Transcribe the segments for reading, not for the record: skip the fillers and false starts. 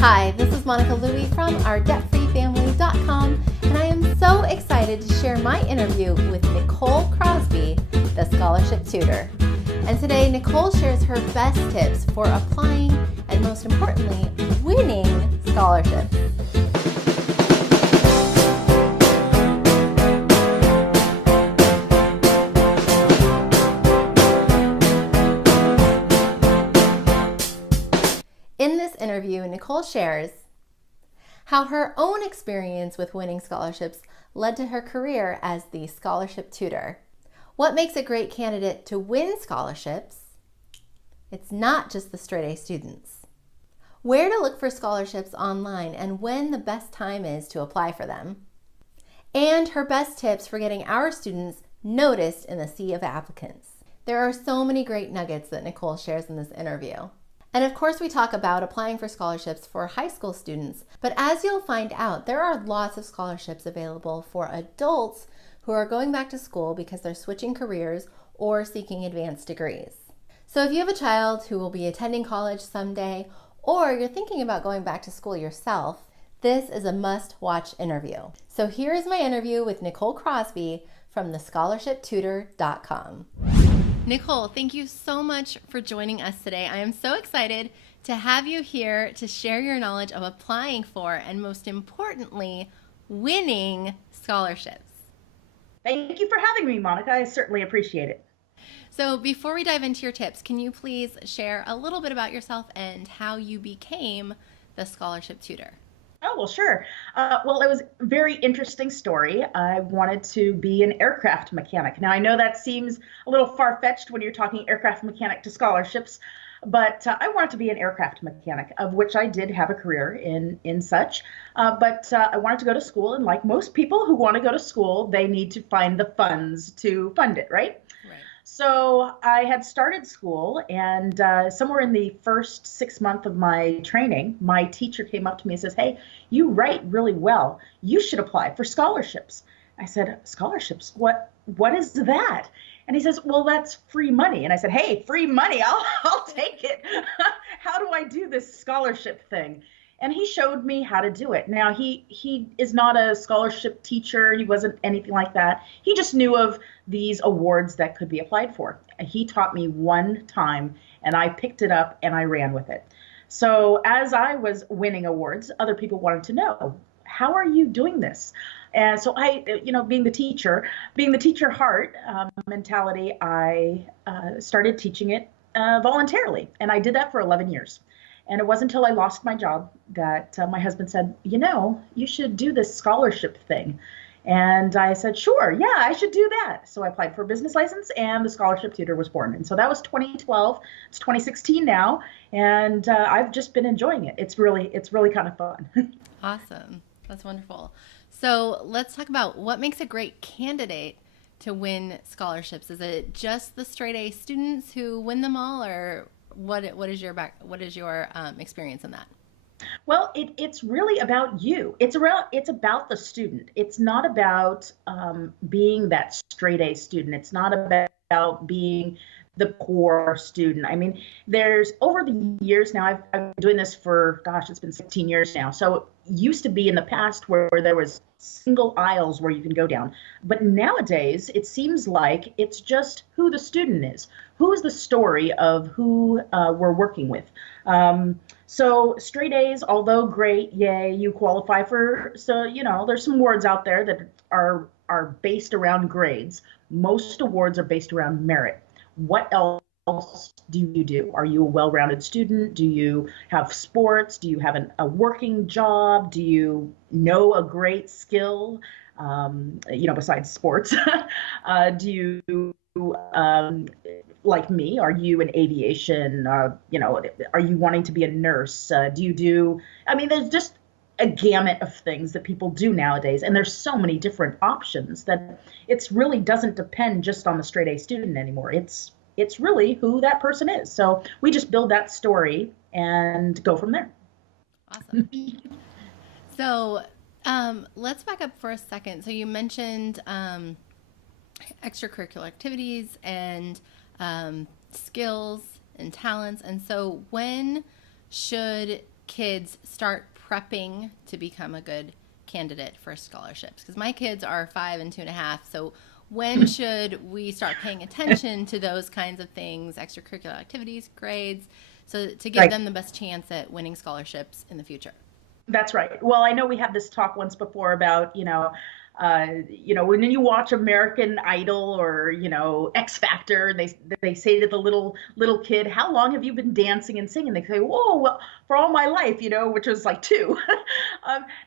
Hi, this is Monica Louie from OurDebtFreeFamily.com, and I am so excited to share my interview with Nicole Crosby, the scholarship tutor. And today, Nicole shares her best tips for applying and, most importantly, winning scholarships. In this interview, Nicole shares how her own experience with winning scholarships led to her career as the scholarship tutor. What makes a great candidate to win scholarships? It's not just the straight A students. Where to look for scholarships online and when the best time is to apply for them. And her best tips for getting our students noticed in the sea of applicants. There are so many great nuggets that Nicole shares in this interview. And of course, we talk about applying for scholarships for high school students, but as you'll find out, there are lots of scholarships available for adults who are going back to school because they're switching careers or seeking advanced degrees. So if you have a child who will be attending college someday, or you're thinking about going back to school yourself, this is a must-watch interview. So here is my interview with Nicole Crosby from thescholarshiptutor.com. Nicole, thank you so much for joining us today. I am so excited to have you here to share your knowledge of applying for and, most importantly, winning scholarships. Thank you for having me, Monica. I certainly appreciate it. So before we dive into your tips, can you please share a little bit about yourself and how you became the scholarship tutor? Oh, well, sure. Well, it was a very interesting story. I wanted to be an aircraft mechanic. Now, I know that seems a little far-fetched when you're talking aircraft mechanic to scholarships, but I wanted to be an aircraft mechanic, of which I did have a career in such. But I wanted to go to school, and like most people who want to go to school, they need to find the funds to fund it, right? Right. So I had started school, and somewhere in the first 6 months of my training, my teacher came up to me and says, "Hey, you write really well. You should apply for scholarships." I said, "Scholarships? What is that?" And he says, "Well, that's free money." And I said, "Hey, free money, I'll take it. How do I do this scholarship thing?" And he showed me how to do it. Now, he is not a scholarship teacher. He wasn't anything like that. He just knew of these awards that could be applied for. And he taught me one time, and I picked it up and I ran with it. So as I was winning awards, other people wanted to know, how are you doing this? And so I, being the teacher heart mentality, I started teaching it voluntarily. And I did that for 11 years. And it wasn't until I lost my job that my husband said, you should do this scholarship thing. And I said, sure, yeah, I should do that. So I applied for a business license and the scholarship tutor was born. And so that was 2012. It's 2016 now. And I've just been enjoying it. It's really kind of fun. Awesome. That's wonderful. So let's talk about what makes a great candidate to win scholarships. Is it just the straight A students who win them all, or what is your experience in that? Well, it's really about you. It's about the student. It's not about being that straight A student. It's not about being the core student. I mean, there's over the years now, I've been doing this for, gosh, it's been 16 years now. So it used to be in the past where there was single aisles where you can go down. But nowadays, it seems like it's just who the student is. Who is the story of who we're working with? So straight A's, although great, yay, you qualify for, so, there's some awards out there that are based around grades. Most awards are based around merit. What else do you do? Are you a well-rounded student? Do you have sports? Do you have a working job? Do you know a great skill, besides sports? Do you, like me, are you in aviation? Are you wanting to be a nurse? There's just a gamut of things that people do nowadays. And there's so many different options that it's really doesn't depend just on the straight A student anymore. It's really who that person is. So we just build that story and go from there. Awesome. So let's back up for a second. So you mentioned extracurricular activities and skills and talents. And so when should kids start prepping to become a good candidate for scholarships? Because my kids are 5 and 2.5. So when should we start paying attention to those kinds of things, extracurricular activities, grades, so to give Right. them the best chance at winning scholarships in the future? That's right. Well, I know we had this talk once before about, when you watch American Idol or, X Factor, they say to the little kid, "How long have you been dancing and singing?" They say, "Whoa, well, for all my life," which was like two.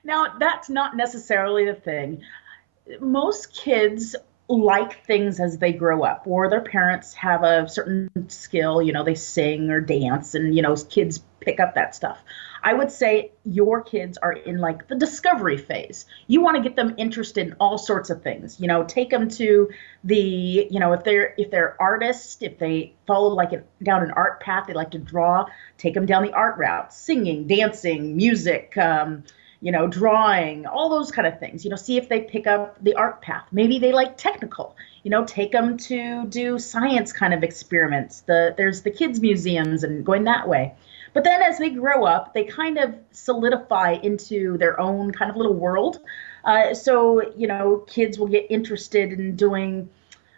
Now, that's not necessarily the thing. Most kids like things as they grow up, or their parents have a certain skill, they sing or dance, and kids pick up that stuff. I would say your kids are in like the discovery phase. You want to get them interested in all sorts of things. Take them to the, if they're artists, if they follow like down an art path, they like to draw, take them down the art route, singing, dancing, music, drawing, all those kind of things. See if they pick up the art path. Maybe they like technical. Take them to do science kind of experiments. There's the kids museums and going that way. But then as they grow up, they kind of solidify into their own kind of little world. So kids will get interested in doing,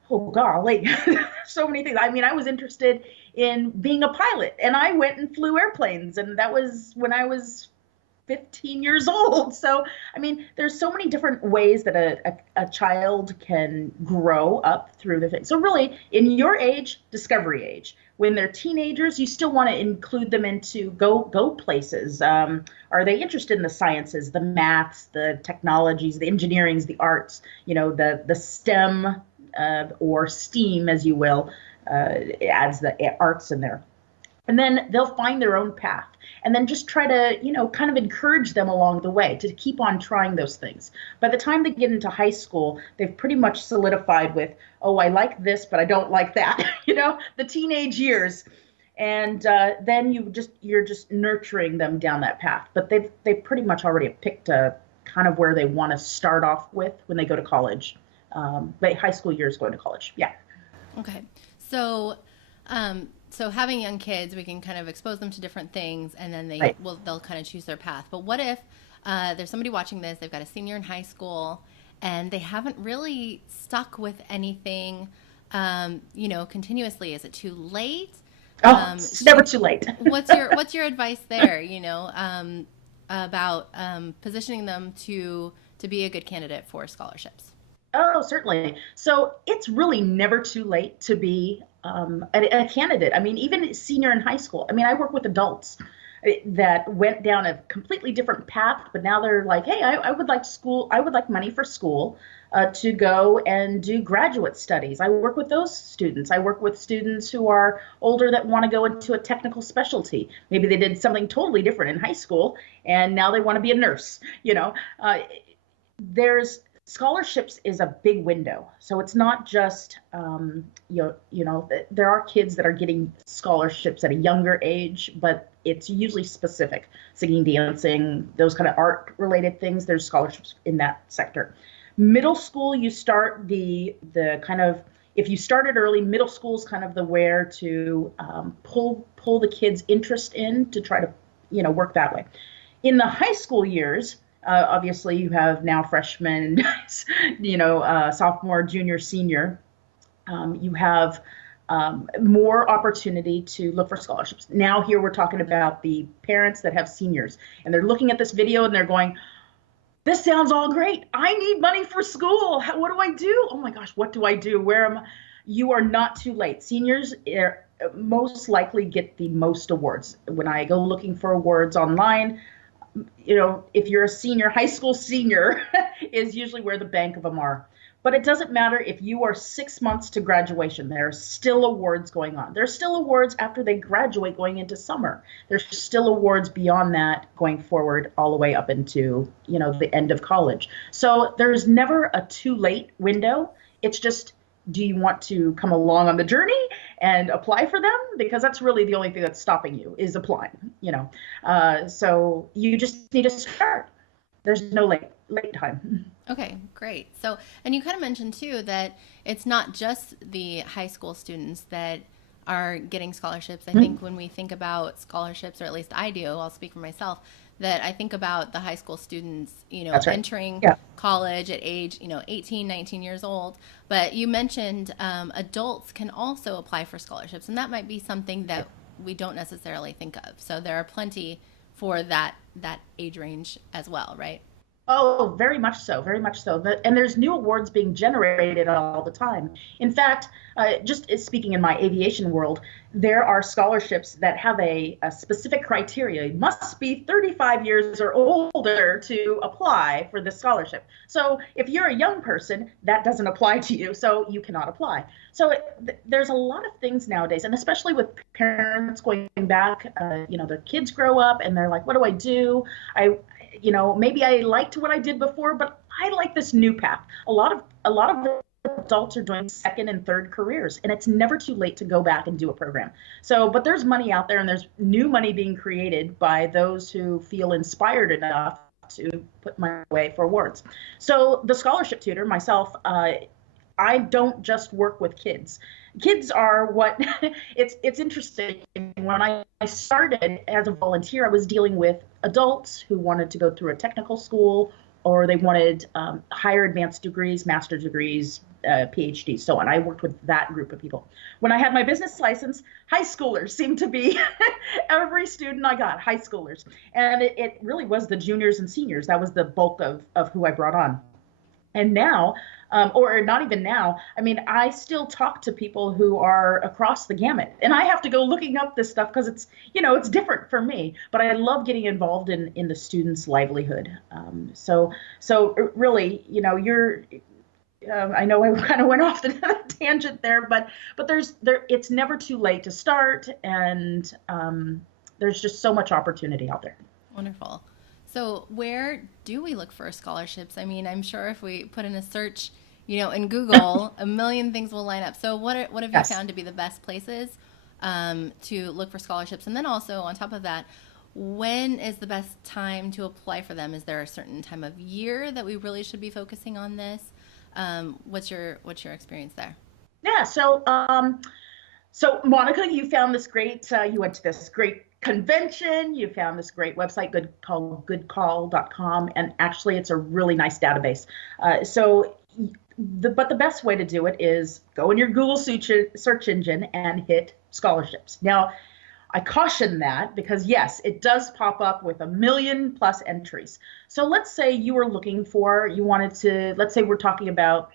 oh golly, so many things. I mean, I was interested in being a pilot, and I went and flew airplanes, and that was when I was 15 years old. So, I mean, there's so many different ways that a child can grow up through the thing. So really, in your age, discovery age. When they're teenagers, you still want to include them into go places. Are they interested in the sciences, the maths, the technologies, the engineerings, the arts, the STEM or STEAM, as you will, adds the arts in there. And then they'll find their own path, and then just try to, kind of encourage them along the way to keep on trying those things. By the time they get into high school, they've pretty much solidified with, oh, I like this, but I don't like that, the teenage years. And then you're just nurturing them down that path. But they've pretty much already picked a kind of where they want to start off with when they go to college. But high school years going to college. Yeah. Okay. So having young kids, we can kind of expose them to different things, and then Right. they'll kind of choose their path. But what if there's somebody watching this, they've got a senior in high school, and they haven't really stuck with anything, continuously? Is it too late? Oh, it's never too late. What's your advice there? About positioning them to be a good candidate for scholarships. Oh, certainly. So it's really never too late to be a candidate. I mean, even senior in high school. I mean, I work with adults that went down a completely different path, but now they're like, hey, I would like school. I would like money for school to go and do graduate studies. I work with those students. I work with students who are older that want to go into a technical specialty. Maybe they did something totally different in high school, and now they want to be a nurse. There's scholarships is a big window. So it's not just, there are kids that are getting scholarships at a younger age, but it's usually specific. Singing, dancing, those kind of art related things, there's scholarships in that sector. Middle school, you start the kind of, if you started early, middle school is kind of the where to pull the kids' interest in to try to, work that way. In the high school years, obviously, you have now freshmen, sophomore, junior, senior. You have more opportunity to look for scholarships. Now here we're talking about the parents that have seniors, and they're looking at this video and they're going, this sounds all great. I need money for school. What do I do? Oh my gosh, what do I do? Where am I? You are not too late. Seniors most likely get the most awards. When I go looking for awards online, if you're a senior, high school senior is usually where the bank of them are. But it doesn't matter if you are 6 months to graduation, there are still awards going on. There are still awards after they graduate going into summer. There's still awards beyond that going forward all the way up into, the end of college. So there's never a too late window. It's just, do you want to come along on the journey and apply for them? Because that's really the only thing that's stopping you is applying, so you just need to start. There's no late time. Okay, great. So, and you kind of mentioned too that it's not just the high school students that are getting scholarships. I Mm, think when we think about scholarships, or at least I do, I'll speak for myself, that I think about the high school students, that's right. entering Yeah. college at age, 18, 19 years old. But you mentioned adults can also apply for scholarships, and that might be something that we don't necessarily think of. So there are plenty for that age range as well, right? Oh, very much so, very much so. And there's new awards being generated all the time. In fact, just speaking in my aviation world, there are scholarships that have a specific criteria. You must be 35 years or older to apply for this scholarship. So if you're a young person, that doesn't apply to you, so you cannot apply. So there's a lot of things nowadays, and especially with parents going back, their kids grow up and they're like, what do I do? I maybe I liked what I did before, but I like this new path. A lot of adults are doing second and third careers, and it's never too late to go back and do a program. So, but there's money out there, and there's new money being created by those who feel inspired enough to put my way for awards. So, the scholarship tutor, myself, I don't just work with kids. Kids are what it's interesting. When I started as a volunteer, I was dealing with adults who wanted to go through a technical school, or they wanted higher advanced degrees, master's degrees, PhDs, so on. I worked with that group of people. When I had my business license, high schoolers seemed to be every student I got, high schoolers. And it really was the juniors and seniors. That was the bulk of who I brought on. And now, or not even now, I mean, I still talk to people who are across the gamut, and I have to go looking up this stuff because it's different for me. But I love getting involved in the students' livelihood. So really, I know I kind of went off the tangent there, but it's never too late to start, and there's just so much opportunity out there. Wonderful. So, where do we look for scholarships? I mean, I'm sure if we put in a search, in Google, a million things will line up. So, what have you Yes. found to be the best places to look for scholarships? And then also, on top of that, when is the best time to apply for them? Is there a certain time of year that we really should be focusing on this? What's your experience there? Yeah. So Monica, you found this great. You went to this great convention. You found this great website, goodcall.com, and actually, it's a really nice database. But the best way to do it is go in your Google search engine and hit scholarships. Now, I caution that because yes, it does pop up with a million plus entries. So let's say you wanted to, let's say we're talking about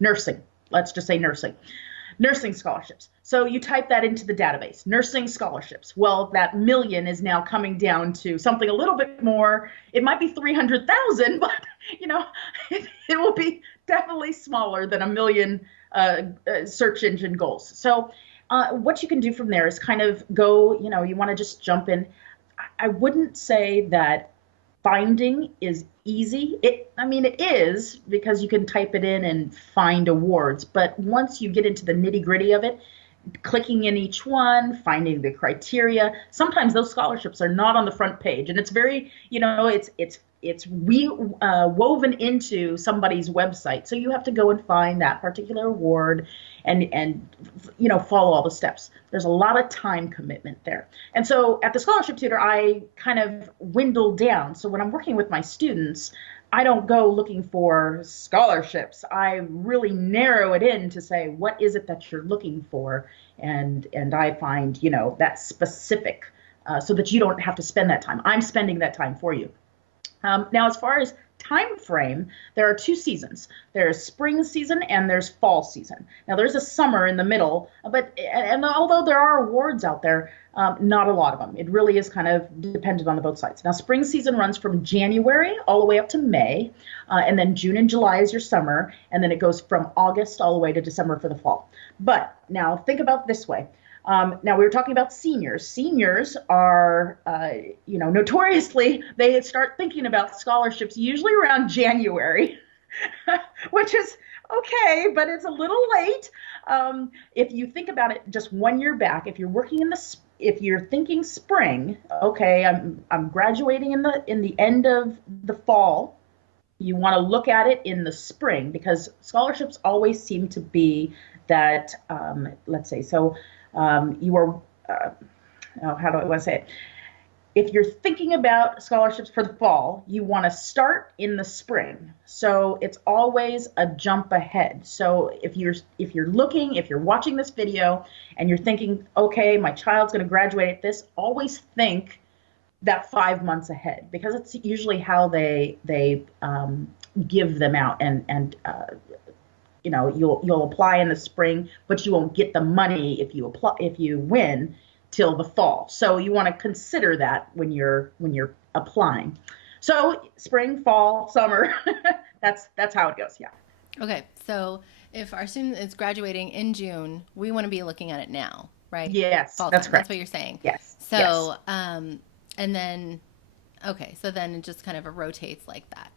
nursing. Let's just say nursing scholarships. So you type that into the database, nursing scholarships. Well, that million is now coming down to something a little bit more. It might be 300,000, but you know, it will be definitely smaller than a million search engine goals. So what you can do from there is kind of go, you want to just jump in. I wouldn't say that finding is easy. It is because you can type it in and find awards. But once you get into the nitty gritty of it, clicking in each one, finding the criteria, sometimes those scholarships are not on the front page, and it's very, woven into somebody's website. So you have to go and find that particular award and follow all the steps. There's a lot of time commitment there. And so at the scholarship tutor, I kind of dwindle down. So when I'm working with my students, I don't go looking for scholarships. I really narrow it in to say, what is it that you're looking for? And I find, that specific so that you don't have to spend that time. I'm spending that time for you. Now, as far as time frame, there are two seasons. There's spring season and there's fall season. Now, there's a summer in the middle, and although there are awards out there, not a lot of them. It really is kind of dependent on the both sides. Now, spring season runs from January all the way up to May, and then June and July is your summer, and then it goes from August all the way to December for the fall. But now think about it this way. Now we were talking about seniors. Seniors are, notoriously, they start thinking about scholarships usually around January, which is okay, but it's a little late. If you think about it just 1 year back, if you're working if you're thinking spring, okay, I'm graduating in the end of the fall. You want to look at it in the spring because scholarships always seem to be that, let's say, so you are, how do I want to say it? If you're thinking about scholarships for the fall, you want to start in the spring. So it's always a jump ahead. So if you're watching this video and you're thinking, okay, my child's going to graduate at this, always think that 5 months ahead, because it's usually how they give them out. And you'll apply in the spring, but you won't get the money if you win till the fall. So you want to consider that when you're applying. So spring, fall, summer, that's how it goes. Yeah. Okay, so if our student is graduating in June, we want to be looking at it now, right? Yes, Fall that's time. correct. That's what you're saying. Yes. So, yes. And then, okay, so then it just kind of rotates like that.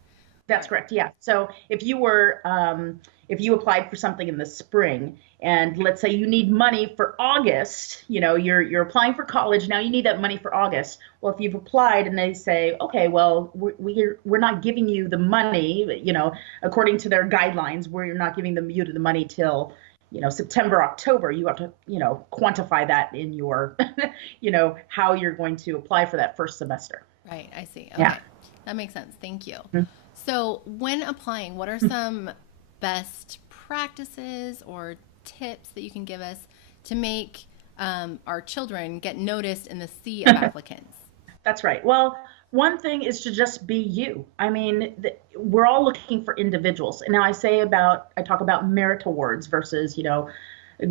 That's correct. Yeah. So if you applied for something in the spring, and let's say you need money for August, you're applying for college now, you need that money for August. Well, if you've applied and they say, okay, well, we're not giving you the money, according to their guidelines, we're not giving you the money till September, October. You have to quantify that in your how you're going to apply for that first semester. Right. I see. Okay. Yeah. That makes sense. Thank you. Mm-hmm. So when applying, what are some best practices or tips that you can give us to make our children get noticed in the sea of applicants? That's right. Well, one thing is to just be you. I mean, we're all looking for individuals. And now I talk about merit awards versus,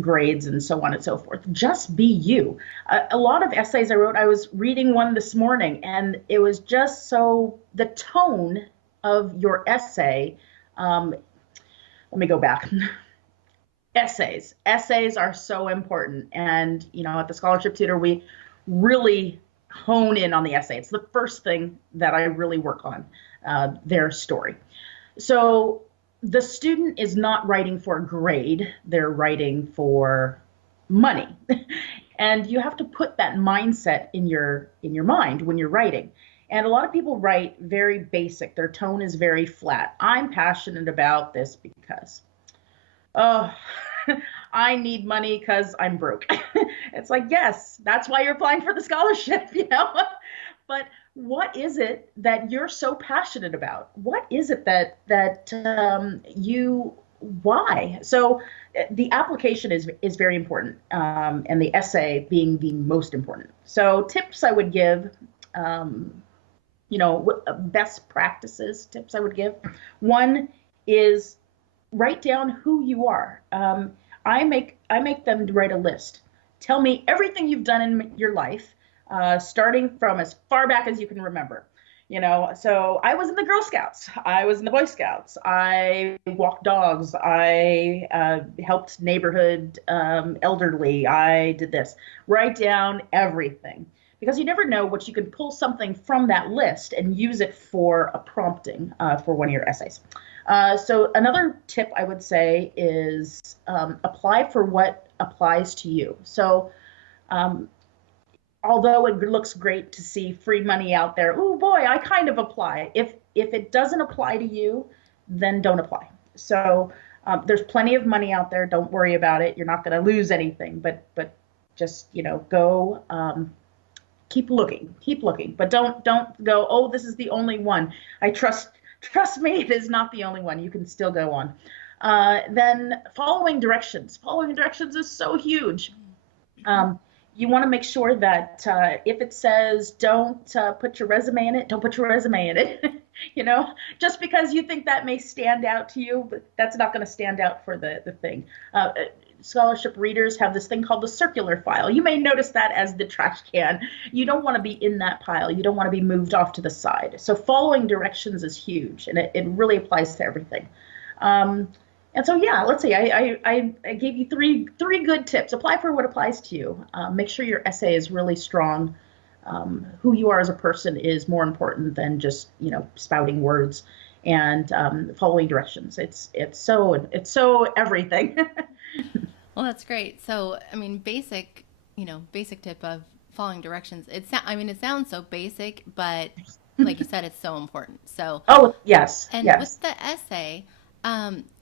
grades and so on and so forth. Just be you. A lot of essays I wrote, I was reading one this morning, and it was just the tone of your essay. Let me go back. Essays are so important. And, at the Scholarship Tutor, we really hone in on the essay. It's the first thing that I really work on, their story. So the student is not writing for a grade, they're writing for money. And you have to put that mindset in your mind when you're writing. And a lot of people write very basic. Their tone is very flat. I'm passionate about this because, oh, I need money because I'm broke. It's like, yes, that's why you're applying for the scholarship, But what is it that you're so passionate about? What is it why? So the application is very important, and the essay being the most important. So tips I would give, best practices tips I would give. One is write down who you are. I make them write a list. Tell me everything you've done in your life, starting from as far back as you can remember. So I was in the Girl Scouts. I was in the Boy Scouts. I walked dogs. I helped neighborhood elderly. I did this. Write down everything, because you never know what you can pull something from that list and use it for a prompting for one of your essays. So another tip I would say is apply for what applies to you. So although it looks great to see free money out there, oh boy, I kind of apply. If it doesn't apply to you, then don't apply. So there's plenty of money out there. Don't worry about it. You're not going to lose anything, but just go. Keep looking, but don't go, oh, this is the only one. Trust me, it is not the only one. You can still go on. Then following directions. Following directions is so huge. You want to make sure that if it says don't put your resume in it, don't put your resume in it. Just because you think that may stand out to you, but that's not going to stand out for the thing. Scholarship readers have this thing called the circular file. You may notice that as the trash can. You don't want to be in that pile. You don't want to be moved off to the side. So following directions is huge, and it really applies to everything. And so, yeah, let's see. I gave you three good tips. Apply for what applies to you. Make sure your essay is really strong. Who you are as a person is more important than just spouting words. And following directions. It's so everything. Well, that's great. So, I mean, basic tip of following directions. It sounds so basic, but like you said, it's so important. So. Oh, yes. And yes. with the essay,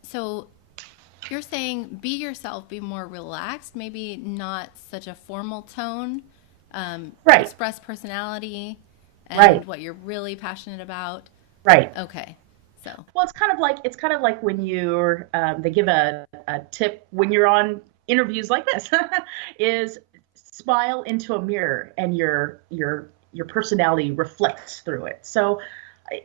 so You're saying be yourself, be more relaxed, maybe not such a formal tone, Right, express personality and right, what you're really passionate about. right. Okay. So, Well, it's kind of like when you're they give a tip when you're on interviews like this is smile into a mirror and your personality reflects through it. So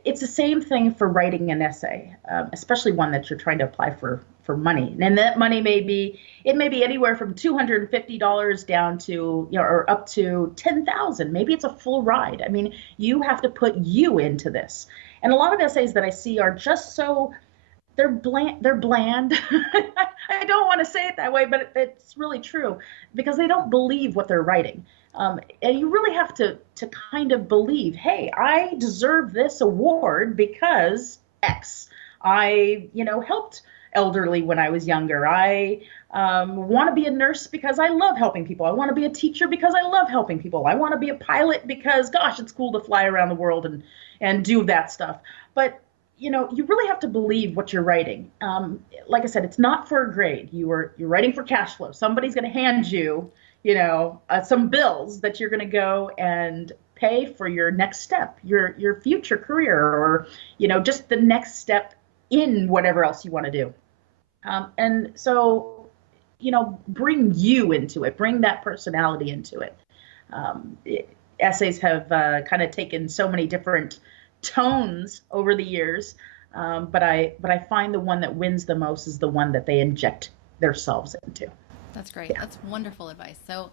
it's the same thing for writing an essay, especially one that you're trying to apply for money. And that money may be anywhere from $250 down to or up to 10,000. Maybe it's a full ride. I mean, you have to put you into this. And a lot of essays that I see are just so they're bland. They're bland. I don't want to say it that way, but it's really true because they don't believe what they're writing. And you really have to kind of believe, hey, I deserve this award because X. I helped elderly when I was younger. I want to be a nurse because I love helping people. I want to be a teacher because I love helping people. I want to be a pilot because, gosh, it's cool to fly around the world and do that stuff. But you really have to believe what you're writing. Like I said, it's not for a grade. You're writing for cash flow. Somebody's going to hand you, some bills that you're going to go and pay for your next step, your future career, or just the next step in whatever else you want to do. And so, bring you into it, bring that personality into it. Essays have kind of taken so many different tones over the years, but I find the one that wins the most is the one that they inject themselves into. that's great. Yeah, That's wonderful advice. So,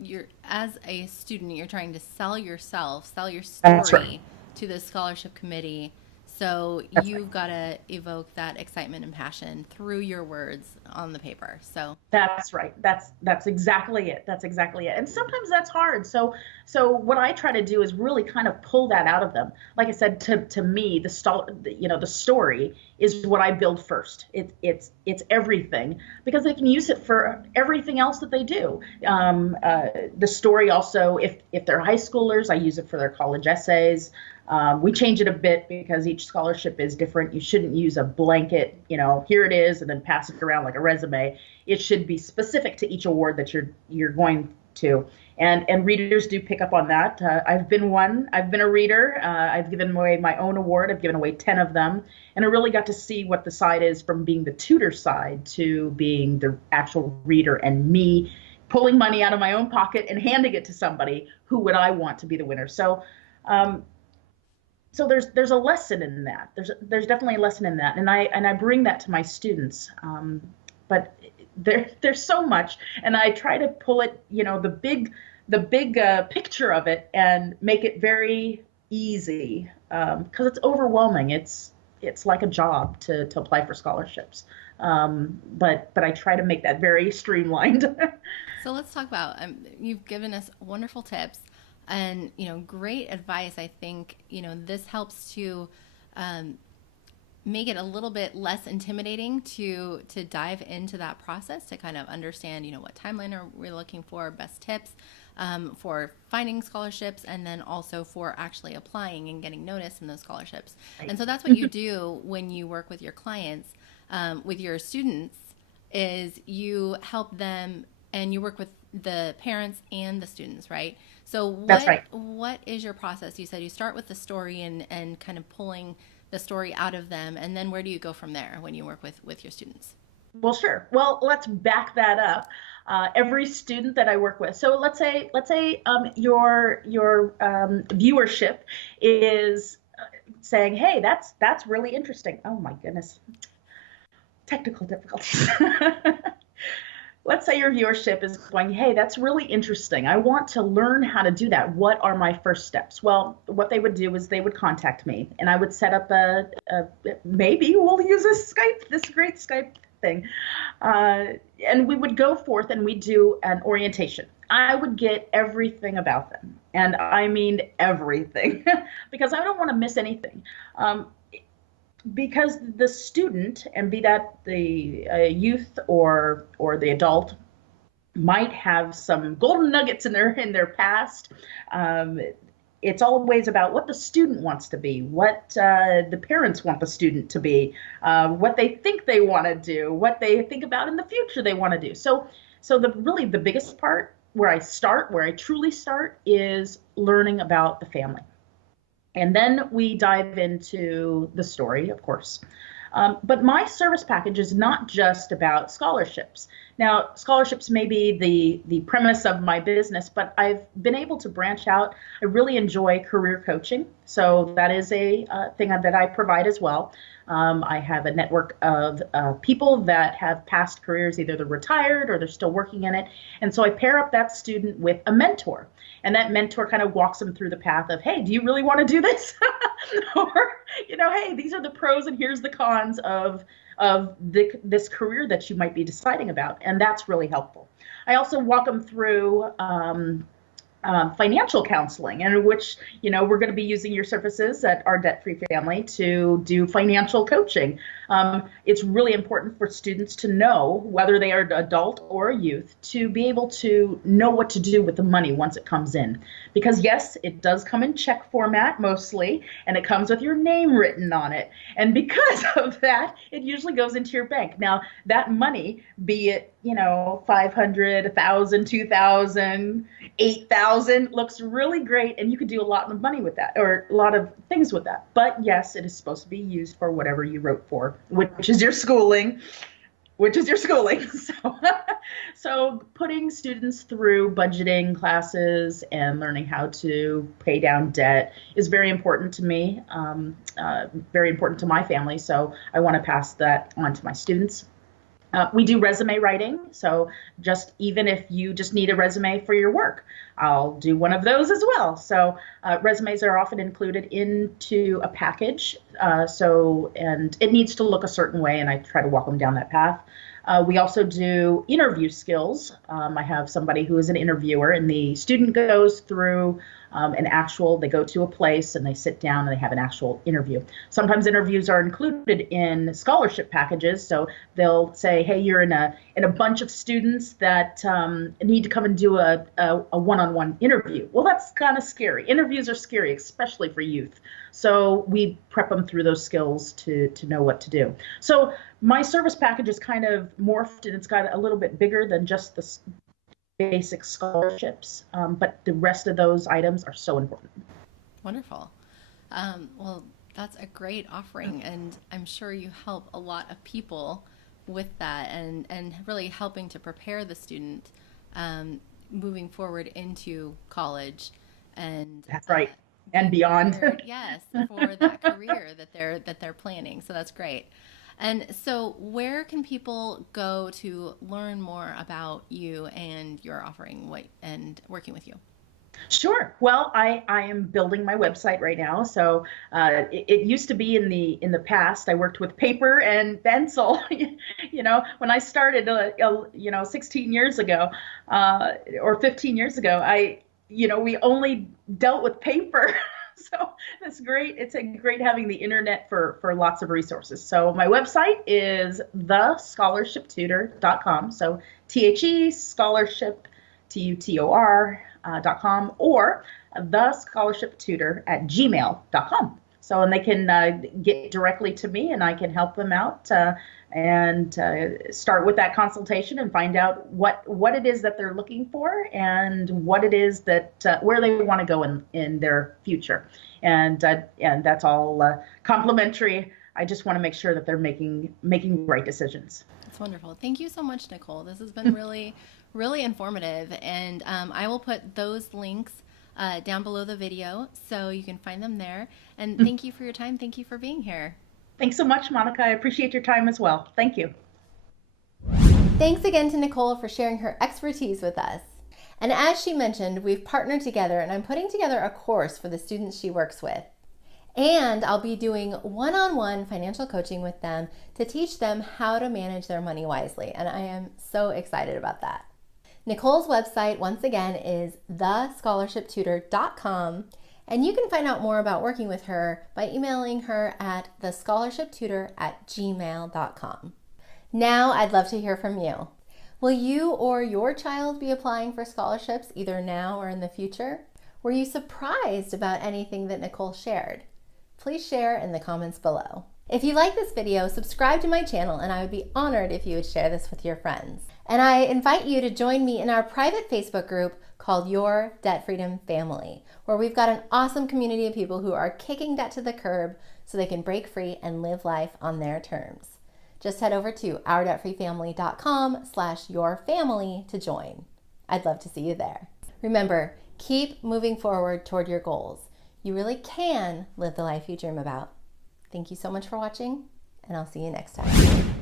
you're as a student, you're trying to sell yourself, sell your that's right. story to the scholarship committee. So That's right. you've got to evoke that excitement and passion through your words on the paper. So That's right. That's exactly it. That's exactly it. And sometimes that's hard. So what I try to do is really kind of pull that out of them. Like I said, to me, the story is what I build first. It's everything because they can use it for everything else that they do. The story also, if they're high schoolers, I use it for their college essays. We change it a bit because each scholarship is different. You shouldn't use a blanket, here it is, and then pass it around like a resume. It should be specific to each award that you're going to. And readers do pick up on that. I've been one. I've been a reader. I've given away my own award. I've given away 10 of them, and I really got to see what the side is from being the tutor side to being the actual reader and me pulling money out of my own pocket and handing it to somebody who would I want to be the winner. Um, so there's a lesson in that. There's definitely a lesson in that, and I bring that to my students. But there's so much, and I try to pull it, the big picture of it, and make it very easy because it's overwhelming. It's like a job to apply for scholarships, but I try to make that very streamlined. So let's talk about you've given us wonderful tips and great advice. I think this helps to make it a little bit less intimidating to dive into that process to kind of understand what timeline are we looking for, best tips for finding scholarships, and then also for actually applying and getting noticed in those scholarships. Right. And so that's what you do when you work with your clients, with your students, is you help them and you work with the parents and the students, right? So That's right. what is your process? You said you start with the story and kind of pulling the story out of them, and then where do you go from there when you work with your students? Well, sure. Well, let's back that up. Every student that I work with. So let's say your viewership is saying, "Hey, that's really interesting." Oh my goodness, technical difficulties. Let's say your viewership is going, "Hey, that's really interesting. I want to learn how to do that. What are my first steps?" Well, what they would do is they would contact me, and I would set up maybe we'll use this great Skype thing, and we would go forth and we do an orientation. I would get everything about them, and I mean everything, because I don't want to miss anything. Because the student, and be that the youth or the adult, might have some golden nuggets in their past. it's always about what the student wants to be, what the parents want the student to be, what they think they want to do, what they think about in the future they want to do. So the biggest part where I truly start, is learning about the family. And then we dive into the story, of course. But my service package is not just about scholarships. Now, scholarships may be the premise of my business, but I've been able to branch out. I really enjoy career coaching, so that is a thing that I provide as well. I have a network of people that have past careers, either they're retired or they're still working in it. And so I pair up that student with a mentor. And that mentor kind of walks them through the path of, hey, do you really want to do this? Or, hey, these are the pros and here's the cons of this career that you might be deciding about. And that's really helpful. I also walk them through financial counseling, in which, we're going to be using your services at our debt-free family to do financial coaching. It's really important for students to know, whether they are an adult or a youth, to be able to know what to do with the money once it comes in. Because yes, it does come in check format mostly, and it comes with your name written on it. And because of that, it usually goes into your bank. Now, that money, be it, 500, 1,000, 2,000, 8,000, looks really great, and you could do a lot of money with that, or a lot of things with that. But yes, it is supposed to be used for whatever you wrote for, which is your schooling. So putting students through budgeting classes and learning how to pay down debt is very important to me, very important to my family. So I want to pass that on to my students. We do resume writing, so even if you just need a resume for your work, I'll do one of those as well. So resumes are often included into a package, and it needs to look a certain way, and I try to walk them down that path. We also do interview skills. I have somebody who is an interviewer, and the student goes through they go to a place and they sit down and they have an actual interview. Sometimes interviews are included in scholarship packages. So they'll say, hey, you're in a bunch of students that need to come and do a one-on-one interview. Well, that's kind of scary. Interviews are scary, especially for youth. So we prep them through those skills to know what to do. So my service package is kind of morphed, and it's got a little bit bigger than just the basic scholarships, but the rest of those items are so important. Wonderful. Well, that's a great offering, and I'm sure you help a lot of people with that, and really helping to prepare the student moving forward into college, and that's right, and beyond. Yes, for that career that they're planning. So that's great. And so where can people go to learn more about you and your offering and working with you? Sure. Well, I am building my website right now. So it used to be in the past, I worked with paper and pencil. When I started, 16 years ago or 15 years ago, we only dealt with paper. So that's great. It's great having the internet for lots of resources. So my website is thescholarshiptutor.com. So THE scholarship, TUTOR.com, or thescholarshiptutor@gmail.com. So, and they can get directly to me, and I can help them out and start with that consultation and find out what it is that they're looking for, and what it is that where they want to go in their future. And that's all complimentary. I just want to make sure that they're making right decisions. That's wonderful. Thank you so much, Nicole. This has been really, really informative. And I will put those links down below the video so you can find them there. And thank you for your time. Thank you for being here. Thanks so much, Monica. I appreciate your time as well. Thank you. Thanks again to Nicole for sharing her expertise with us. And as she mentioned, we've partnered together, and I'm putting together a course for the students she works with. And I'll be doing one-on-one financial coaching with them to teach them how to manage their money wisely. And I am so excited about that. Nicole's website, once again, is thescholarshiptutor.com. And you can find out more about working with her by emailing her at thescholarshiptutor@gmail.com. Now I'd love to hear from you. Will you or your child be applying for scholarships either now or in the future? Were you surprised about anything that Nicole shared? Please share in the comments below. If you like this video, subscribe to my channel and I would be honored if you would share this with your friends. And I invite you to join me in our private Facebook group called Your Debt Freedom Family, where we've got an awesome community of people who are kicking debt to the curb so they can break free and live life on their terms. Just head over to ourdebtfreefamily.com/yourfamily to join. I'd love to see you there. Remember, keep moving forward toward your goals. You really can live the life you dream about. Thank you so much for watching, and I'll see you next time.